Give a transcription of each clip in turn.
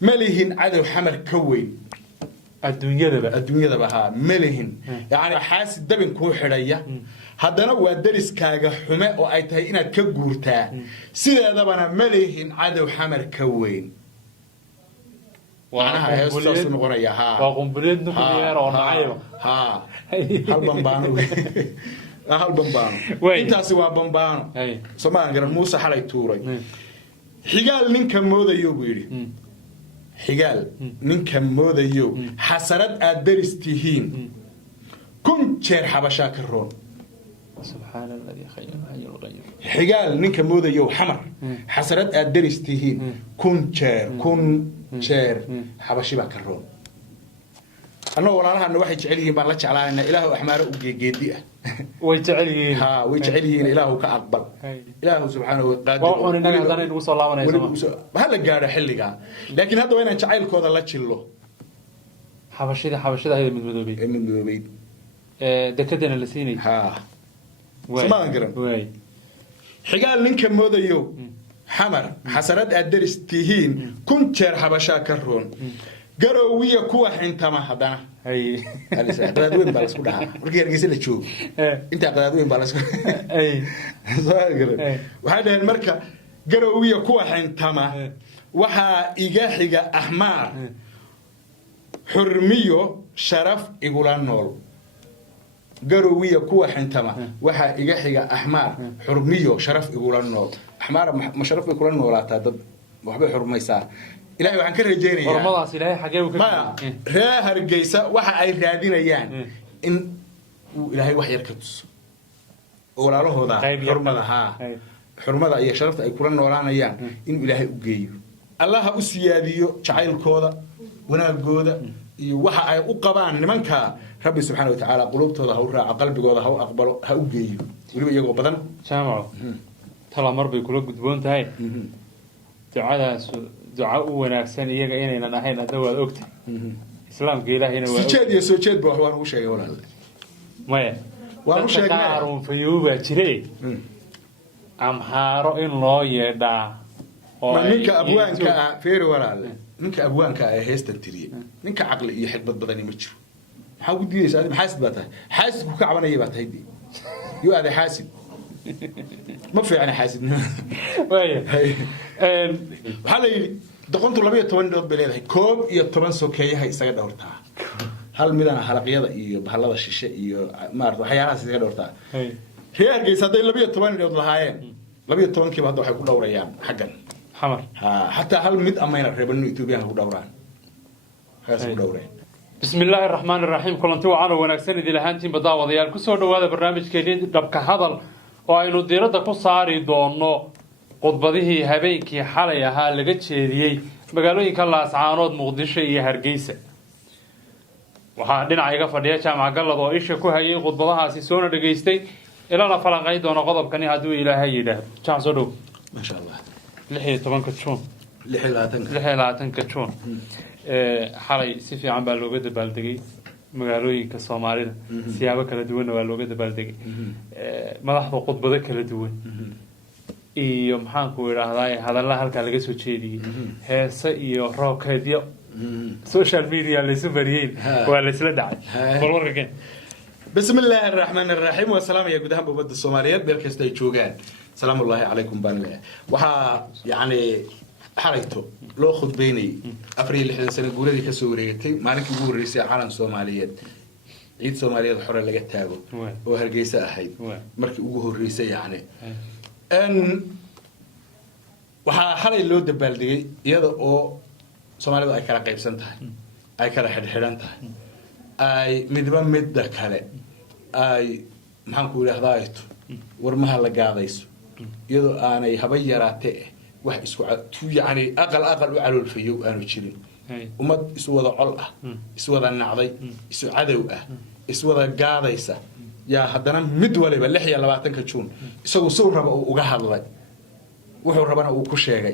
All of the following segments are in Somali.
ملهن عدو حمر كوين الدنيا ذبها ملهن يعني حاسد دبن كو خريا haddana waa dariskaaga xume oo ay tahay inaad ka guurtaa sideedabana maleehin cadow xamar ka weyn waana heestaas noqonaya waa qumbuleed nuclear oo nacayba hal bambaano intaasi waa bambaano Soomaaliya garan Muuse xalay tuuray xigaal ninka moodayo buu yiri xigaal ninka moodayo xasarad aad daristihiin kun jeer xabasha ka roon سبحان الذي خير حي الغير حجال نينك موديو حمر حسرات ادرستيهين كون شير حبشي با كرون انا ولاalaha ana waxay jecelihiin baan la jeclaanaa ilaahu axmaar u geegeedi ah way jecelihiin way jecelihiin ilaahu ka aqbal ilaahu subhanahu wa ta'ala waxaan inaga hadaan ugu soo laabanayso hal gaara xilliga laakiin hadda waa inaan jacaylkooda la jillo xabashida ay mid madoobay dekadana la siinay سمان قرن حجال نينك موديو حمر حسرات أدرستيهين كنت شر حبشا كرون قروية كوا حنتما هذا أي قدادوين بالس كلها رجع رجع تشوف أنت قدادوين بالس أي سمان قرن وهذا المركة قروية كوا حنتما وها إجاحجة أحمر حرميو شرف يقولان نور قروية كوا حنتما وها إجاحجة أحمر حرميو شرف يقولان نور أحمر ما شرف يقولان نور أتى وحبي حرمي سار إلهي وعن كل رجالي حرمضاس إلهي حجيو ما راه رجيسة وها أي رادين أيان إن إلهي وحي يركبس ولا له هذا حرمضة حرمضة أي شرف يقولان نوران أيان إن إلهي أجيو الله أسياديو شعيل كودا ونالجودا waxa ay u qabaan nimanka Rabbi subhanahu wa ta'ala qulubtooda ha u raaca qalbigooda ha u aqbalo ha u geeyo waliba iyagoo badan jaamaco tala marbay kula gudboon tahay ducadaas duca u wanaagsan iyaga inaynan ahayn hadda waad ogtahay islaamka ilaahayna waa soo jeed baa wax u sheegay walaal maya waa u sheegay qaarun fayuuba jiray amhaaro in loo yeedhaa oo ninka abwaanka feer walaal ninka abwaanka ay heestan tiriye ninka aqli iyo xikmad badan ma jiro waxa uu diidaysaa aad xaasid baa tahay xaasidku ka cabanayay baa tahay yu aad xaasid ma fiicna xaasidna way waxa la yiri doqontu 12 dood beleedahay koob iyo 10 sokeeyaha isaga dhawrtaa hal midana halaqyada iyo bahalada shishe iyo maarta waxyaalahaas isaga dhawrtaa heergeys haday 12 dood lahaayeen 12 kiiba hadda waxay ku dhawrayaan xaggan حمر حتى هل مد أمينا ربنا يتوبيها ودوران هذا دوران بسم الله الرحمن الرحيم كلنتو عنا ونكسر ذي لهانتين بداوة ضيال كسر هذا برنامج كريد دبك هذا وإنه ديرته كصاري دونه قطبه هبيك حاليا هالجت شيء بقالوا يكلا سعانود مقدشة يهرجيسة وحدنا عيقة فدية كم عقل ضايش كوهاي قطبها سيسونا رجيستي إلى أن فلان قيد وأنا غضب كني هدو إلى هاي ده كم صدق ما شاء الله لحية طبعا كتشون لحية لاتن كتشون حالي سيفي عم بالوجد بالدقي مقالوي كصومالي سيابة كلا دوين والوجد بالدقي ما لاحظوا قطب ذا كلا دوين يوم حانكو هذا الله هالك على جسوا شيء هسه يروح كديو سوشيال ميديا اللي سوبرين ولا سلدع والله كان بسم الله الرحمن الرحيم والسلام يا جدهان ببد الصوماليات بالكستي شوجان سلام الله عليكم بانله وها يعني حريته لو خد بيني أفريل سنة جوري كسوريتي مالك جوري رئيس عالم صوماليات عيد صوماليات حرة اللي جتابه وهرجيسة أحد مرك وجوه الرئيس يعني أن وها حري اللود البلدي يدا أو صوماليات أي كلا قيب سنتها أي كلا حد حرنتها أي مدبا مدة كلا أي محنقول هذايته ورمها لقاضيسو يدو أنا يهبيراته واحد اسمه يعني أقل وعلو الفيو أنا بشيلين ومد اسمه ذا علقة اسمه ذا النعضي اسمه عدوة اسمه ذا قاضيسة يا حدنا مدولة باللحية اللي بعتنك تشون اسمه صور ربع وجهل الله وحور ربنا وكشة جاي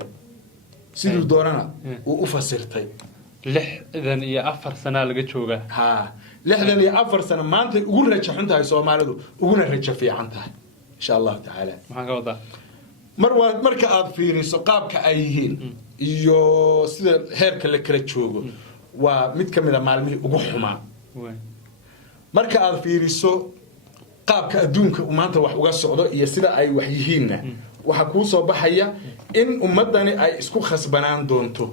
سيدو دورنا وأفسرتي لح إذن يا أفر سنة لقيت شوجا لحظة يا أفر سنة ما أنت قول رجع حنتها يسوى مالده وقول رجع في عنتها إن شاء الله تعالى ما قوضة مركا أضفيني سقابك أيهين iyo sida heerka la kala joogo waa mid ka mid ah maalmihii ugu xumaa marka aad fiiriso qaabka adduunka maanta wax uga socdo iyo sida ay wax yihiinna waxa ku soo baxaya in ummadani ay isku khasbanaan doonto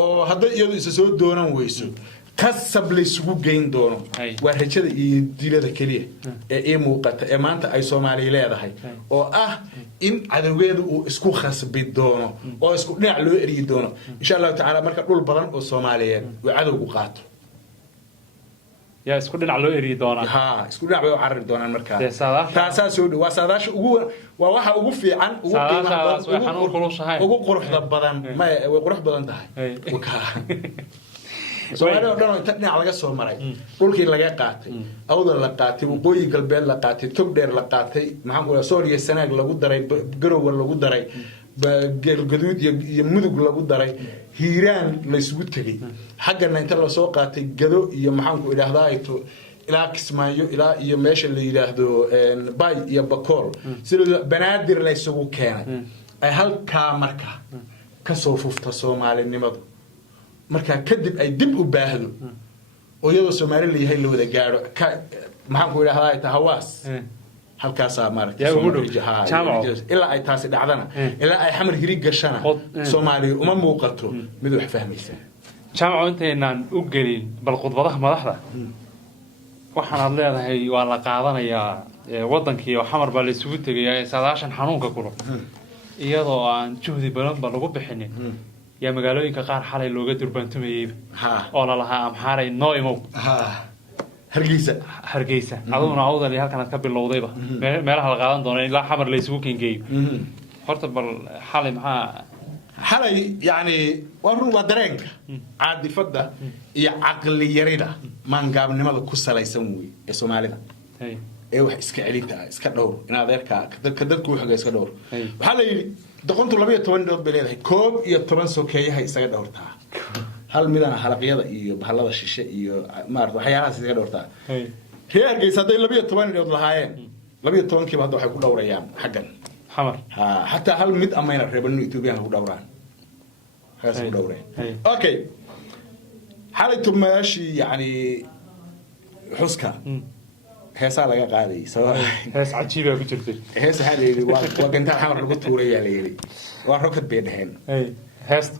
oo hadday iyadu isa soo doonan weyso kasab la isugu geyn doono waa rajada iyo dilada kaliya ee muuqata ee maanta ay Soomaaliya leedahay oo ah in cadawgeedu uu isku khasbi doono oo isku dhinac loo erigi doono insha Allah taala marka dhul badan oo Soomaaliyeed uu cadawgu qaato يا اسكو دنا لو اري دونا ها اسكو دنا way carri doonaan marka taasa soo dhaw saadaasha ugu waa waxa ugu fiican ugu qiimaha ugu quruxda badan ma way qurux badan tahay Soomaaliya dhan inta dhinac laga soo maray dhulkii laga qaatay awdal la qaatay waqooyi galbeed la qaatay tog dheer la qaatay maxaan ku Soomaaliya sanaag lagu daray garow lagu daray gaduud iyo mudug lagu daray hiiraan la isugu tagay xaggana inta la soo qaatay gado iyo maxaan ku idhaahdaa ayto ilaa Kismaayo ilaa iyo meesha la yiraahdo bay iyo Bakool sida banaadir la isugu keenay ay halka marka ka soo fufta Soomaalinimadu marka kadib ay dib u baahdo oo iyadoo Soomaaliya leeyahay la wada gaaro maxaan ku idhaahdaa ayto hawaas halkaas maartay ilaa ay taasi dhacdana ilaa ay xamar hirig gashana Soomaaliya uma muuqato mid wax fahmaysa jaamaco inteenan u gelin bal qodbadaha madaxda waxaan aad leedahay waa la qaadanayaa wadankii oo xamar baa la isugu tagayaa saadaashan xanuunka kulo iyadoo aan juhdi badan lagu bixinin ya magaalooyinka qaar xalay looga durbantumayay oo la lahaa amxaaray noo imow hargeysa aduna awdal halkan ka bilowdayba meelaha la qaadan doono ilaa xamar la isugu keengeeyo horta bal xalay maxaa xalay yani waa dareenka caadifada iyo caqli yarida maangaabnimada ku salaysan weey ee Soomaalida ee wax iska celinta iska dhowr in adeerka dadku waxa iska dhowr waxa la yiri doqontu 12 dood beleedahay koob iyo 10 sokeeyahay isaga dhowrtaa hal midana halaqyada iyo bahalada shishe iyo maarta waxyaalahaas iska dhowrtaa reergeys haday 12 dood lahaayeen 12 kiiba hadda waxay ku dhowrayaan xaggan xamar hatta hal mid amayna reebano Itoobiya ku dhowraan haas ku dhowreen okay xalaytu maashi yani xuska heesa laga qaaday hees cajiib ah ku jirtay hees xaleeyay waa gantaal xamar lagu tuuray yaa la yiri waa rocket bay dhaheen هست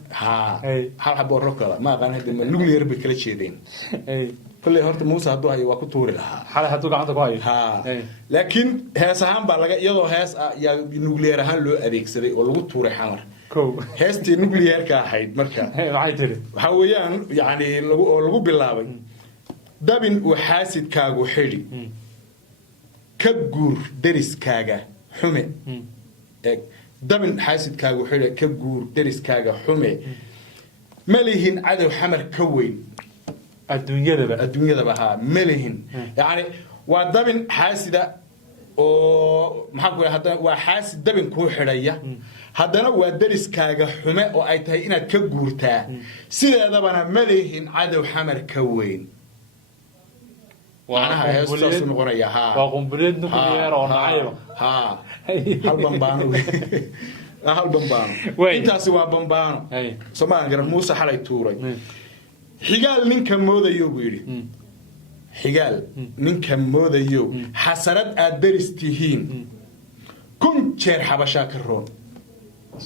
hal xabo rokada ma aqaan hadii nuclear bay kala jeedeen kulli horta Muuse haduu hayo waa ku tuuri lahaa xal haduu gacanta ku hayo laakiin hees ahaan baa laga iyadoo hees ya nuclear ahaan loo adeegsaday oo lagu tuuray xamar heestii nuclear ka ahayd marka waxay tiri waxa weeyaan yaani lagu bilaabay dabin uu xaasidkaagu xili ka guur dariskaaga xume dabin xaasidkaagu xili ka guur dariskaaga xume malihin cadow xamar ka weyn adduunyada ha malihin yaani waa dabin xaasida oo maxaa ku hadda waa xaasid dabin ku xidhaya haddana waa dariskaaga xume oo ay tahay inaad ka guurtaa sideedabana malihin cadow xamar ka weyn وانا هيستاس نقريا ها وقنبلات نوكليير او نعيبه ها هل بمبانو هل بمبانو انتاس waa bambaano Soomaaliya garan Muuse xalay tuuray xigaal ninka moodayo buu yiri xigaal ninka moodayo xasarad aad daristihiin kun jeer xabasha ka roon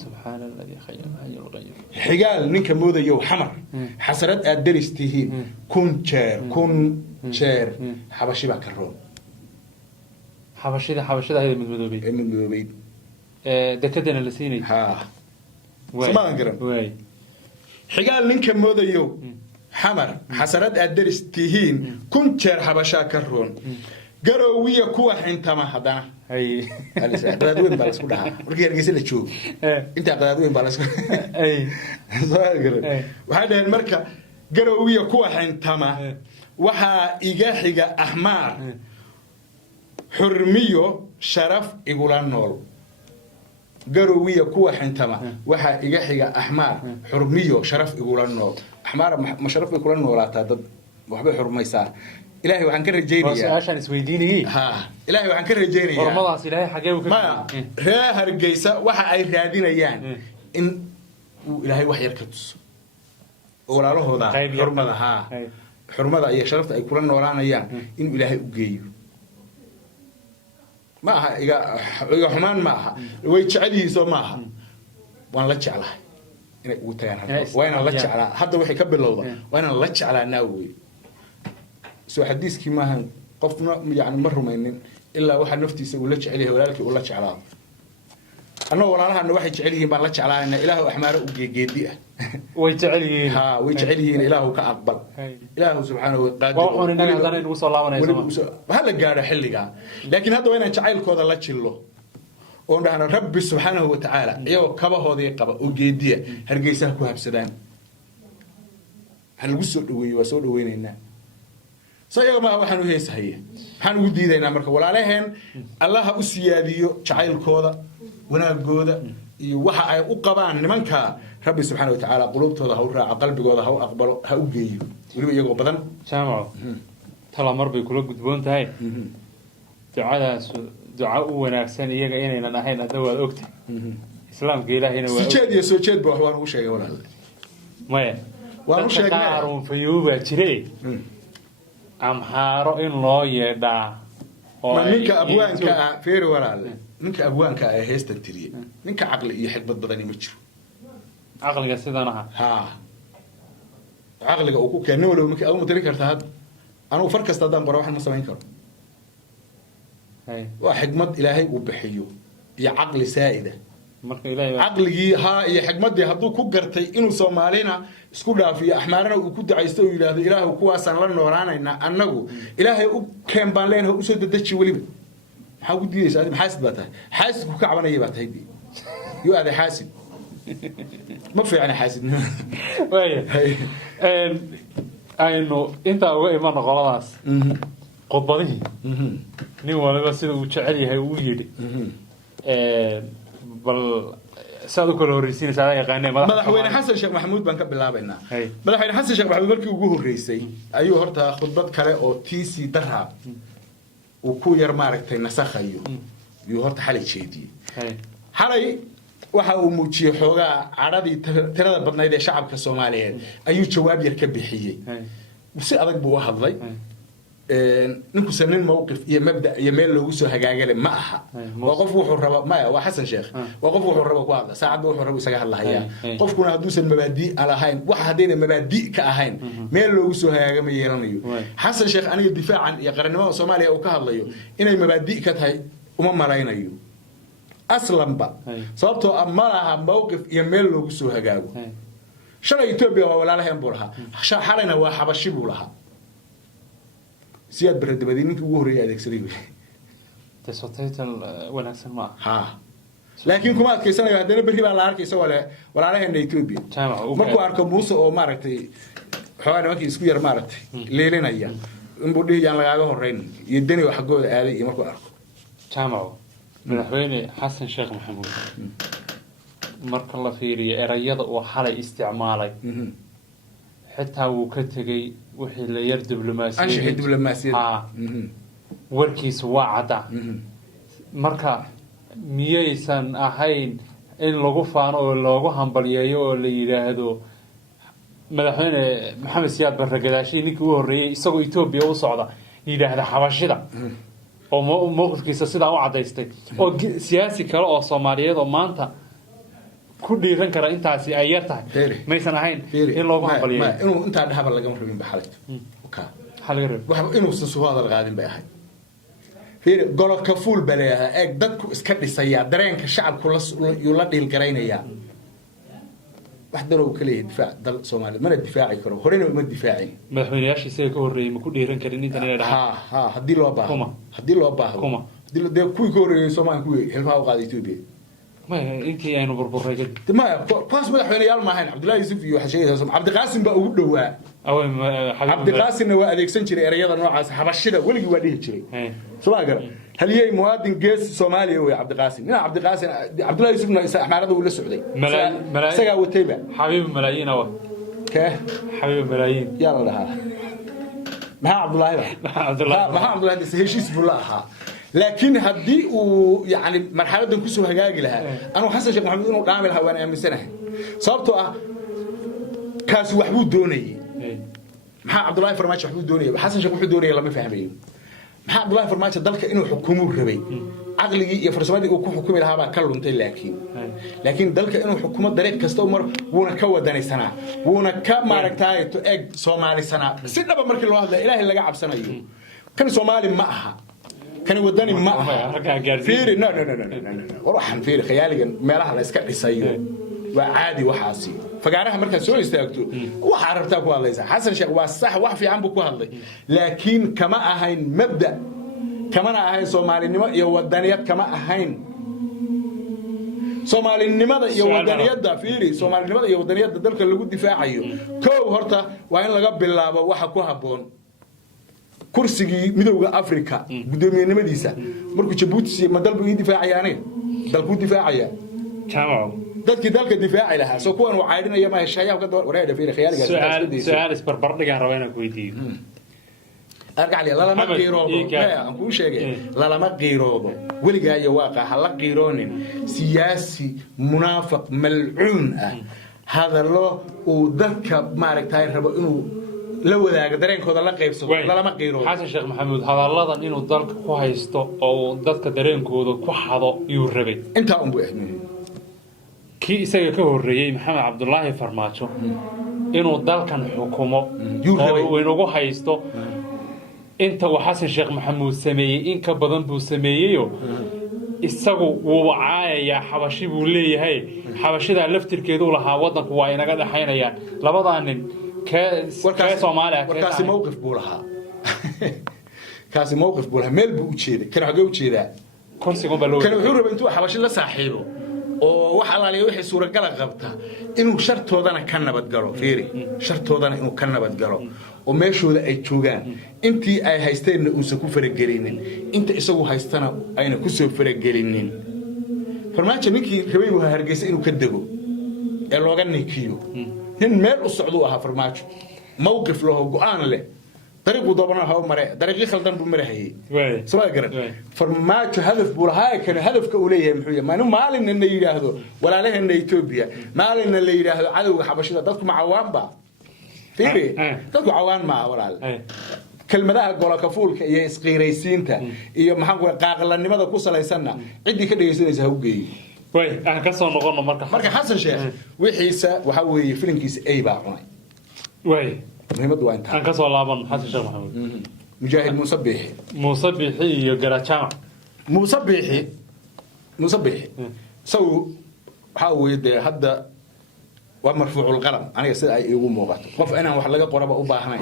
سبحان الذي خير الحي القيوم xigaal ninka moodayo xamar xasarad aad daristihiin kun jeer xabashi baa ka roon xabashida ay midmadoobay dekadana la siinay Soomaaliya garan xigaal ninka moodayo xamar xasarad aad daristihiin kun jeer xabasha ka roon garowiya kuwa xintama hadana qadaadweyn baa la isku dhahaa markii Hargeysa la joogo inta qadaadweyn baa la isku waxaa dhaheen marka garowiya kuwa xintama waxaa iga xiga ahmaar xurmiyo sharaf igula nool garowiya kuwa xintama waxaa iga xiga ahmaar xurmiyo sharaf igula nool ahmaar ma sharaf igula noolaataa dad waxba xurmaysaa إلهي وحن كرجيني عشان اسويديني ها إلهي وحن كرجيني ورمضان إلهي حاجة ما راه هرجيسة وح أي رادين أيان إن ilaahay wax yar ka tuso ولا له هذا حرمة ها حرمة أي شرفت أي كلنا ورانا يان إنه إلهي أجيو معها إذا حمان معها ويتشعله سو معها وأنا لا تشعله وتيان وأنا لا تشعله حتى وحي كبر الله وأنا لا تشعله ناوي سو حديث كما قفنا يعني مرة ما إلا واحد نفتي يقول لا تشعله ولا لك ولا تشعله أنا ولا أنا واحد تشعله ما لا تشعله إن إله أحمر وجديه ويجعلين ها ويجعلين إله كأقبل إله سبحانه وتعالى وأنا نقدر نوصل الله ونسمع هلا جار حلقة لكن هذا وين جعل كذا لا تشيله ونحن رب سبحانه وتعالى يو كبه هذه قبة وجديه هرجيسه كوهب سدان هنوصل ويوصل ويننا صيغ ما هو حنو هي صحيح حنو ودي ذينا مركب ولا عليهن الله أسياديو جعل كذا ونقوده waxa ay u qabaan nimanka rabbi subhanahu wa ta'ala qulubtooda ha u raaca qalbigooda ha u aqbalo ha u geeyo waliba iyagoo badan jaamaco tala marbay kula gudboon tahay ducadaas duca u wanaagsan iyaga inaynan ahayn adna waad ogtay islaamka ilaahayna waa soo jeed baa waxaan ugu sheegay walaal maya waan u sheegnay qaarun fayuuba jiray amhaaro in loo yeedhaa oo ninka abwaanka feeri walaal ninka abwaanka ay heestan tiriyay ninka aqli iyo xikmad badan ma jiro aqliga sidanaha ha aqliga uu ku keenay walaal markii aad u tiri kartaa anu far kasta daan baro wax ma sameyn karo hay waa xikmad ilaahay uu bixiyo iyo aqli saa'ida marka ilaahay aqligii ha iyo xikmadii haduu ku gartay inuu Soomaalina isku dhaafiyo axmaarna uu ku dacaysto oo yiraahdo ilaahu kuwaasan la noolaanayna annagu ilaahay u keen baan leenahay u soo dadaji waliba maxaa ku diidaysaa maxaasib baa tahay xaasidku ka cabanaya baa tahay yu aad xaasid ma fiicna xaasidnimo waaya aynu inta uga iman qoladaas qodbadii nin waliba sida uu jecel yahay uu yiri bal saad u kala horeysiinaysaa yaqaanay madaxweyne xasan sheekh maxamuud baan ka bilaabaynaa madaxweyne xasan sheekh maxamuud markii ugu horeysay ayuu horta khudbad kale oo TC darha وكو ير ماركتي نسخايو يو هورتا حالي جيدي حالي waxa uu muujiyay xoogaa caradii tirada badnayd ee shacabka Soomaaliyeed ayuu jawaab yar ka bixiyay si adag buu hadlay ninku sanin mowqif iyo mabda iyo meel loogu soo hagaagale ma aha waa qof wuxuu raba ma waa Xasan Sheekh waa qof wuxuu raba ku hadla saacad wuxuu raba isaga hadlayaa qofkuna haduusan mabaadi alahayn waxa hadayna mabaadi ka ahayn meel loogu soo hagaagama yeelanayo Xasan Sheekh aniga difaacan iyo qarannimada Soomaaliya uu ka hadlayo inay mabaadi ka tahay uma malaynayo aslan ba sababtoo amalaha mowqif iyo meel loogu soo hagaago shalay Itoobiya waa walaalahan buraha xalayna waa xabashi buu lahaa سياد برد بدينك وهري هذاك سريع. تصوتيت ونحسن ما. ها. لكن كمان كيسان يهدنا بري بالله كيس ولا عليه إنه يتوبي. ما كو أركب موسى أو مارتي حوالي ما كيس كوير مارتي ليلين أيام. نبودي جان لقاه هورين يدني وحقه هذه ما كو أركب. تمام. من حوالي حسن شيخ محمود. مرك الله فيري رياض وحالة استعمالي. حتى وكتجي وحي لا يرد دبلوماسية أنشئ دبلوماسية وركيس وعدا مركا ميسان أهين إن لغو فان أو لغو همبليايو اللي يراهدو مدحوين محمد سياد برقداشي نيكو هوري إساقو إتوبيا وصعدا يراهد حباشيدا أو موقف كيسا سيدا وعدا يستي أو سياسي كلا أو صوماليات أو مانتا كل يرن كرا أنت عسي أيرتها ما يسنعين إن لوجو قليل ما إنه أنت عندها بلغ مربين بحالك أوكا حلقة وحب إنه سنسوا هذا الغادم بأحد فير قالوا كفول بلاها إيه دك إسكتي سيا درين كشعب كل يولد الجرين يا واحد لو كليه دفاع دل صومالي من الدفاع يكره هرينا من الدفاعي ما حميناش يصير كوري ما كل يرن كريني تاني ها هدي له أباه هدي له أباه هدي له ده كوي كوري صومالي كوي هلفا وقاعد يتوبي ما أنت يعني بربر رجل ما باس مدحوين يال ما هين عبد الله يوسف يحشيه عبد القاسم بقى ودوا أو عبد القاسم هو أديك سنشري رياضة نوعها حبشيدا ولا وديه شري سواء هل هي مواد جيس سومالي هو عبد القاسم لا عبد القاسم عبد الله يوسف أحمد ولا السعودي ملايين سجى وتيبع حبيب ملايين هو كه حبيب ملايين يلا لها ما عبد الله ما عبد الله ده هيش اسمه الله لكن هدي ويعني مرحلة كسر هجاج لها أنا حسن شيخ محمد إنه عامل هوانا من سنة sababtoo ah kaas wax buu doonayay maxaa Cabdullaahi Farmaajo wax buu doonayay Xasan Sheekh wuxuu doonayay lama fahmayo maxaa Cabdullaahi Farmaajo dalka inuu xukumo rabay aqligii iyo farsamadii uu ku xukumi lahaa baa ka luntay laakiin dalka inuu xukumo dariiq kasta oo mar wuuna ka wadanaysanaa wuuna ka maaragtay to eg Soomaalisana si dhaba markii loo hadlay Ilaahay laga cabsanayo kan Soomaali ma aha kan wadani ma aha fiiri no waxaan fiiri khiyaaligan meelaha la iska dhisayo waa caadi waxaasi fagaaraha marka soo istaagto waxa rabtaa ku hadlaysa Xasan Sheekh waa sax wax fiican buu ku hadlay laakiin kama ahayn mabda kamana ahayn Soomaalinimo iyo wadaniyad kama ahayn Soomaalinimada iyo wadaniyada fiiri Soomaalinimada iyo wadaniyada dalka lagu difaacayo koow horta waa in laga bilaabo waxa ku haboon kursigii midowga Afrika gudoomiyenimadiisa markuu Djibouti ma dalbu difaacayaan dalku difaacaya jaamac dadkii dalka difaaci lahaa soo kuwan uu caydinaya ma heshayaa ka wareeda fiiri khiyaaliga su'aal isbarbardhiga rabayna ku weydiiyo أرجع لما قيروضو لا أقول شيء لما قيروضو ولقى يواقع هلا قيرون سياسي منافق ملعون هذا الله وذكر مارك تاير ربع إنه لو ذاك درين كذا لا قيبس لما قيروضو حسن شيخ محمود هذا الله ظن إنه ذلك كويستو أو ذلك درين كذا كحظة يوربي أنت أم بإحنا كي سيكون الرئيس محمد عبد الله فرماتشو إنه ذلك الحكومة وإنه كويستو أنت وحسن شيخ محمود سمية إنك بدن بو سمية isagu wuu caayaya xabashi buu leeyahay xabashida laftirkeedu lahaa wadanku waa inaga dhaxaynayaan labadan nin ka Soomaaliya kaasi mowqif buu lahaa kaasi mowqif buu lahaa meel buu u jeeday kan xagee u jeedaa kursiga baa loo kan wuxuu rabay intuu xabashi la saaxiibo oo wax alaaliyo wixii suuragal qabta inuu shartoodana ka nabad galo fiiri shartoodana inuu ka nabad galo oo meeshooda ay joogaan intii ay haysteen uu sa ku faragelinin inta isagu haystana ayna ku soo faragelinin farmaajo ninkii rabay uu hargeysa inuu ka dago ee looga nikiyo in meel u socdo aha farmaajo mowqif loo go'aan leh طريق ودبنا هاو مرة طريق خلدان بمرهي سواء قرن فرماج هدف بولهاي كان هدف كأوليه محوية ما نم مالنا اللي يراهدو ولا له إن إثيوبيا مالنا اللي يراهدو عدو حبشيدا تذكر مع عوام با فيري تذكر عوام مع ولا كلمة ده قولا كفول يسقي رئيسينته يوم حقوا قاقلا لماذا كوصل يسنا عندي كده يصير يسوقي أنا كسر نقولنا مركز حسن شيخ وحيسة وحوي فيلم كيس أي باقي مهمة وين أنا كسر لابن حسن شيخ محمود مجاهد مصبحي يقرأ مصبحي سو حاول ده هذا ومرفوع القلم أنا يصير يقوم موقت قف أنا وحلاقة قرابة أباهنا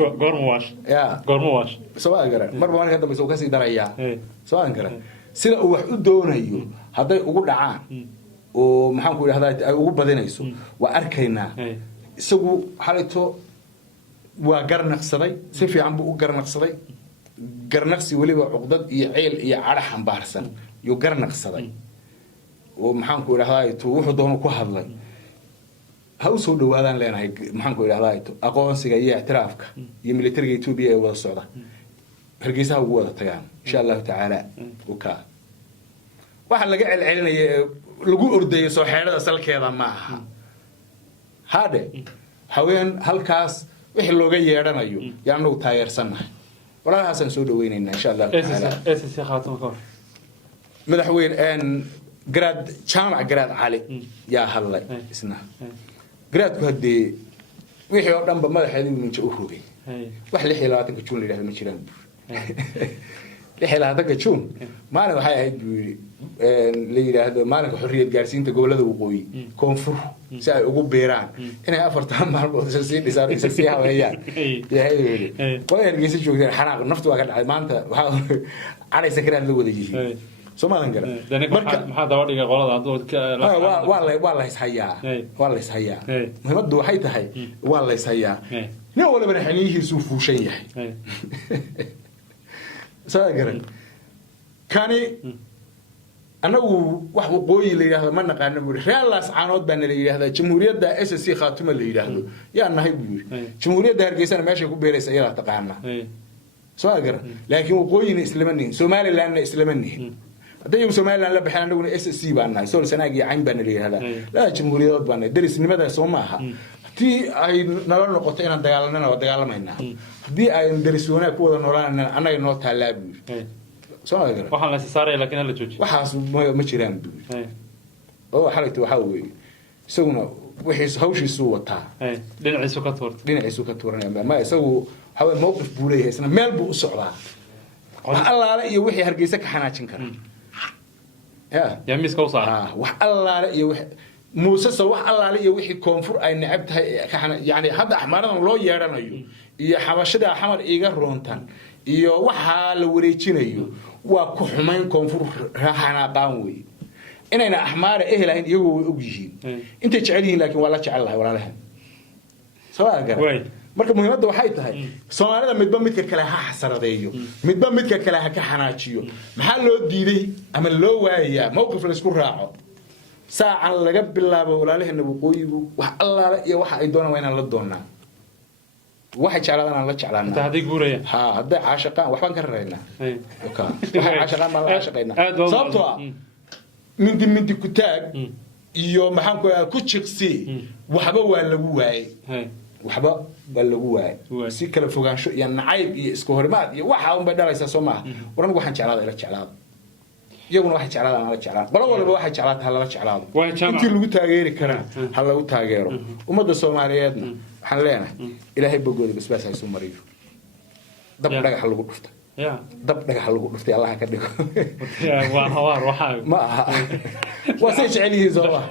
قرمواش سواء قرأ مرة وانا هذا بيسوي كسي دريا سواء قرأ سلا وحد دونه يو هذا يقول دعاء ومحمد يقول هذا يقول بدينا يسوع وأركينا سو حالته وقرنق صدي سيفي عم بقول قرنق صدي قرنقسي ولي وعقدد يعيل يعرح عن بارسن يقرنق صدي ومحمد يقول هذا يتوه دونه كهذا هاوسو دوادان لeenahay maxaan ku yiraahdaa aqoonsiga iyo اعترافka iyo militariga Ethiopia ee wada socda hargeysa ugu wada tagaan insha Allah taala uka waxa laga celcelinaya lagu ordayo soo xeerada salkeeda ma aha hade haween halkaas wixii looga yeedhanayo yaanu taageersanahay walaalahaasan soo dhaweynayna insha Allah taala SSC khaatum ka madaxweyne grad jaamac grad cali yaa hadlay isna grad ku hadee wixii oo dhanba madaxeedu minja u rogay wax 26 June leeyahay ma jiraan 26 June maalin waxay ahayd la yiraahdo maalinka xorriyad gaarsiinta gobolada waqooyi koonfur si ay ugu beeraan inay 4 maalmood sii dhisaan sii hawayaan yahay qoyar geesi joogteen xanaaq naftu waa ka dhacay maanta waxa araysa grad la wada yihiin Somalan gara marka maxaa dabadhiga qolada adoodka waa la ishayaa muhiimadu waxay tahay waa la ishayaa nin wala banaxaniyihiisu fuushan yahay saagan kani anagu wax waqooyi la yiraahdo ma naqaano reelas caanood baan la yiraahdaa jamhuuriyadda SSC khaatuma la yiraahdo yaa nahay buu jamhuuriyadda hargeysa meesha ku beeraysa iyada taqaana saagan laakiin waqooyina islaamaniin Soomaaliland islaamaniin hadday Soomaaliland la baxaan anaguna SSC baan nahay soo sanaag iyo cayn baan leeyahay la jamhuuriyad baan darisnimada Soomaaliya tii ay nala noqoto inaan dagaalanana oo dagaalamayna hadii ay dariswanaag ku wada noolaanana anaga noo taalaabi Soomaaliya waxaan la saaray laakiin la jooji waxaas ma jiraan oo xalaytu waxa weeye isaguna wixii hawshiisu wataa dhinaciisu ka tuuranaya ma isagu waxa mowqif buu leeyahay isna meel buu u socdaa wax allaale iyo wixii hargeysa ka xanaajin kara يا ميس كوصار wax allaale iyo wixii Muuse soo wax allaale iyo wixii koonfur ay necab tahay yani hadda axmaaradan loo yeeranayo iyo xabashada xamar iiga roontan iyo waxa la wareejinayo waa ku xumayn koonfur raahana qaan weey inayna axmaara ehlayn iyagu way og yihiin inta jecel yihiin laakiin waa la jecel lahay walaalaha soo agar marka muhiimadda waxay tahay Soomaalida midba midka kale ha xasaradeeyo midba midka kale ha ka xanaajiyo maxaa loo diiday ama loo waayaa mowqif la isku raaco saacan laga bilaabo walaalaheena waqooyigu wax allaale iyo waxa ay doonaan inaan la doonaa waxa jeclaadaan la jeclaana inta hadii guuraya hadda caashaqaan waxbaan ka rareynaa waxa caashaqaan ma la caashaqayna sababtoo mindi ku taag iyo maxaan ku jiqsi waxba waa lagu waayay waxba waa lagu waayay si kala fogaansho iyo nacayb iyo isku horimaad iyo waxa un bay dhalaysaa Soomaaliya waran waxaan jeclaaday la jeclaado iyaguna waxay jeclaadaan la jeclaado qolo walba waxay jeclaataa la jeclaado intii lagu taageeri karaa ha lagu taageero ummadda Soomaaliyeedna waxaan leenahay ilaahay bogooda basbaas ay soo mariyo dab dhagax lagu dhufto dab dhagax lagu dhuftay Allah ka dhigo waa hawaar waxa ma aha wasay jecelihiin Soomaa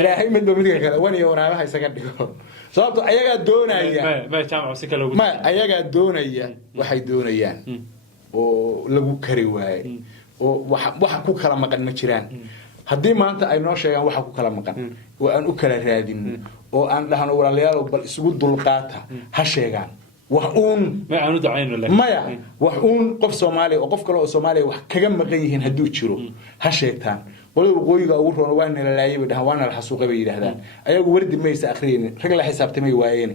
ilaahay midba midka kale wani waraabaha isaga dhigo sababtoo ayaga doonaya ma jaamac si kale ugu ma ayaga doonaya waxay doonayaan oo lagu kari waayay oo waxa ku kala maqan ma jiraan haddii maanta ay noo sheegaan waxa ku kala maqan oo aan u kala raadin oo aan dhahno walaalayaal bal isugu dulqaata ha sheegaan وحون ما عنو دعينه لك مايا وحون قف سومالي وقف كله سومالي وحكجم مقيهن هدو تشرو هالشيطان ولو قويga ugu roon waan la laayay bidhaan waan la xasuuqay bay yiraahdaan ayagu wardi ma isa akhriin rag la xisaabtamay waayeen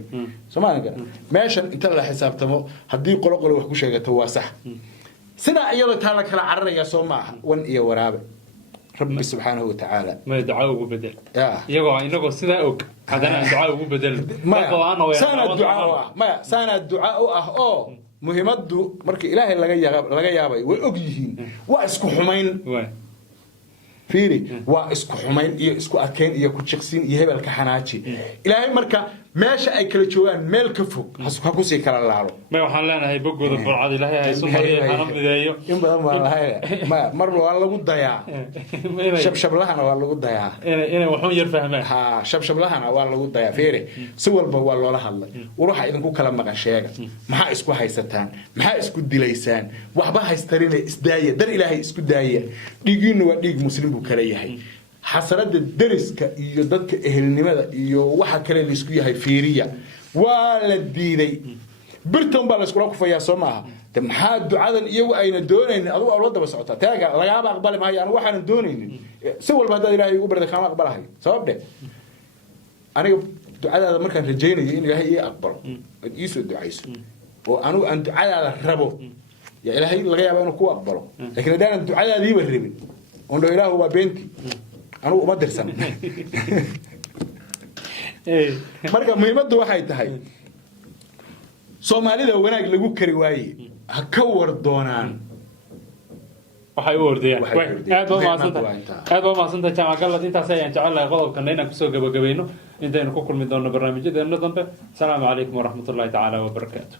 Soomaaliga meeshan inta la xisaabtamo hadii qolo wax ku sheegato waa sax sida iyada taa la kala cararaya Soomaa wan iyo waraabe ربي سبحانه وتعالى ما يدعوه بدل يقع إنه سنا أوك هذا الدعاء بدل ما سنا الدعاء ما سنا الدعاء مهمة مرك إلهي لقى يابي وأجيهين وأسكو حمين فيري وأسكو حمين يسكو أكين يكون شخصين يهب الكحناتي إلهي مركا ماشي أي كل شوان مال كفوك هكو سي كلا لارو ما يوحنا لنا هي بقول الفرعاد إلهي هي سمري حرام بدايو يوم بدل ما مرة والله قد ضيع شب لهنا والله قد ضيع إنا وحون يرفهمه ها شب لهنا والله قد ضيع فيري سوى البوال ولا هلا وروح إذا كو كلام مغان شيء ما إسكو هيستان ما إسكو دليسان وحبا هيسترين إسداية در إلهي إسكو داية ديجين وديج مسلم بكريه حسرد الدرس كيدك أهل النماذج يوحى كله الإسكوية هاي فيرية ولا الديني برتم بالإسكولاك فيا سماها تم حد عدن يو أين دونين أضو أولاد بس عطا تاجا لقى أقبل ما هي أنا واحد دونين سوى البدل إلهي يقبل ده كمان أقبلها هي سبب ده أنا دعاء مركز رجيني إنه هي أقبل يسود دعيس وأنا أنت على الربو يا إلهي لقى أنا كوا أقبله لكن ده أنت على ذي بالربي وإنه إله هو بنتي أنا ما درسان marka muhiimadu waxay tahay Soomaalida wanaag lagu kari waayay ha ka war doonaan waxay u ordayaan aad waa maasanta jaamac galad intaas ayaan jecelahay qodobkan inaan ku soo gabagabayno intaynu ku kulmi doono barnaamijyadeena dambe assalamu alaykum wa rahmatullahi ta'ala wa barakatuh